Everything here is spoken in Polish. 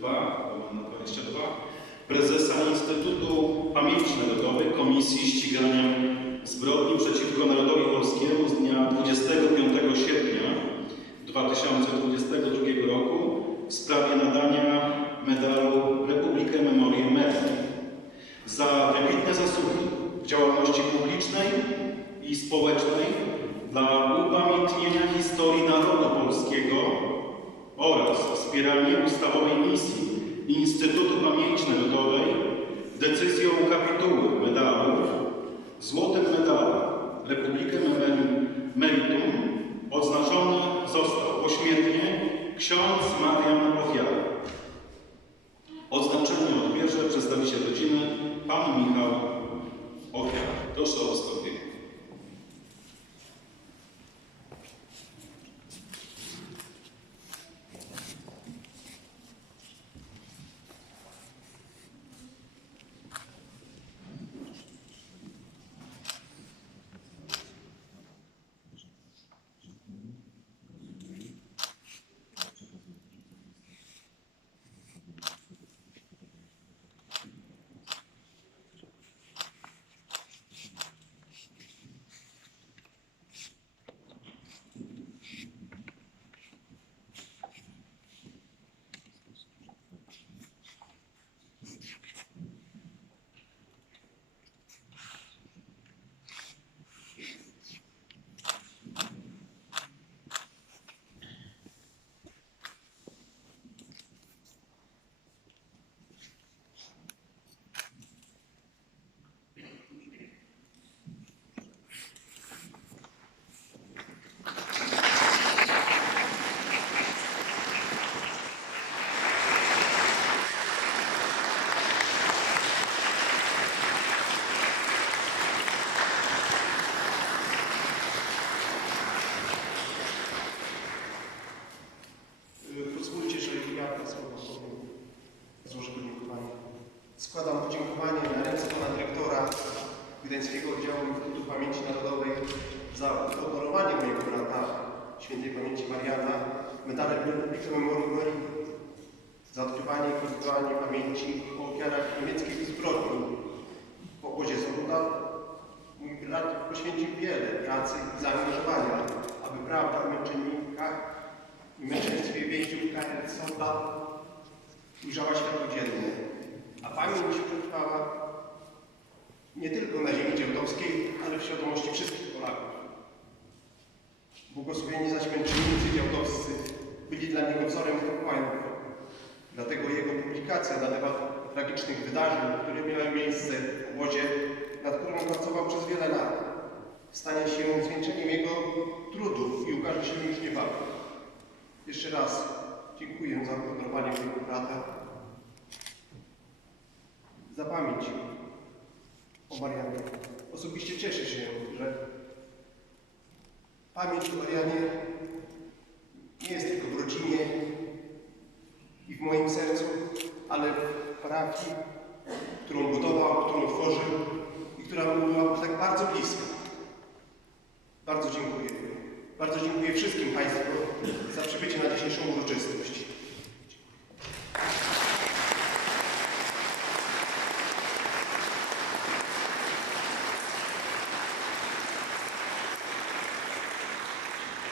2, łamane 22, prezesa Instytutu Pamięci Narodowej Komisji Ścigania Zbrodni przeciwko Narodowi Polskiemu z dnia 25 sierpnia 2022 roku w sprawie nadania medalu Republikę Memorię Merii za wybitne zasługi w działalności publicznej i społecznej dla upamiętnienia historii narodu polskiego wspieranie ustawowej misji Instytutu Pamięci Narodowej decyzją kapituły medalów Złotym medalem Republikę Meritum odznaczony został pośmiertnie ksiądz Marian Ofiara. Odznaczenie odbierze przedstawiciel rodziny, pan Michał Ofiar. Proszę o Gdańskiego Oddziału Instytutu Pamięci Narodowej za uhonorowanie mojego brata, świętej pamięci Mariana, medalem Republiki Memorium za odkrywanie i kultywowanie pamięci o ofiarach niemieckich zbrodni w obozie Zoruda. Mój brat poświęcił wiele pracy i zaangażowania, aby prawda o męczennikach i męczeństwie więźniów KRS Soda ujrzała światło dzienne, a pamięć przetrwała nie tylko na ziemi w świadomości wszystkich Polaków. Błogosławieni zaś męczennicy działdowscy byli dla niego wzorem kapłanów. Dlatego jego publikacja na temat tragicznych wydarzeń, które miały miejsce w obozie, nad którym pracował przez wiele lat, stanie się zwieńczeniem jego trudu i ukaże się już niebawem. Jeszcze raz dziękuję za honorowanie mojego brata, za pamięć o Marianie. Osobiście cieszę się, że pamięć o Marianie nie jest tylko w rodzinie i w moim sercu, ale w parafii, którą budował, którą tworzył i która była tak bardzo bliska. Bardzo dziękuję. Bardzo dziękuję wszystkim Państwu za przybycie na dzisiejszą uroczystość.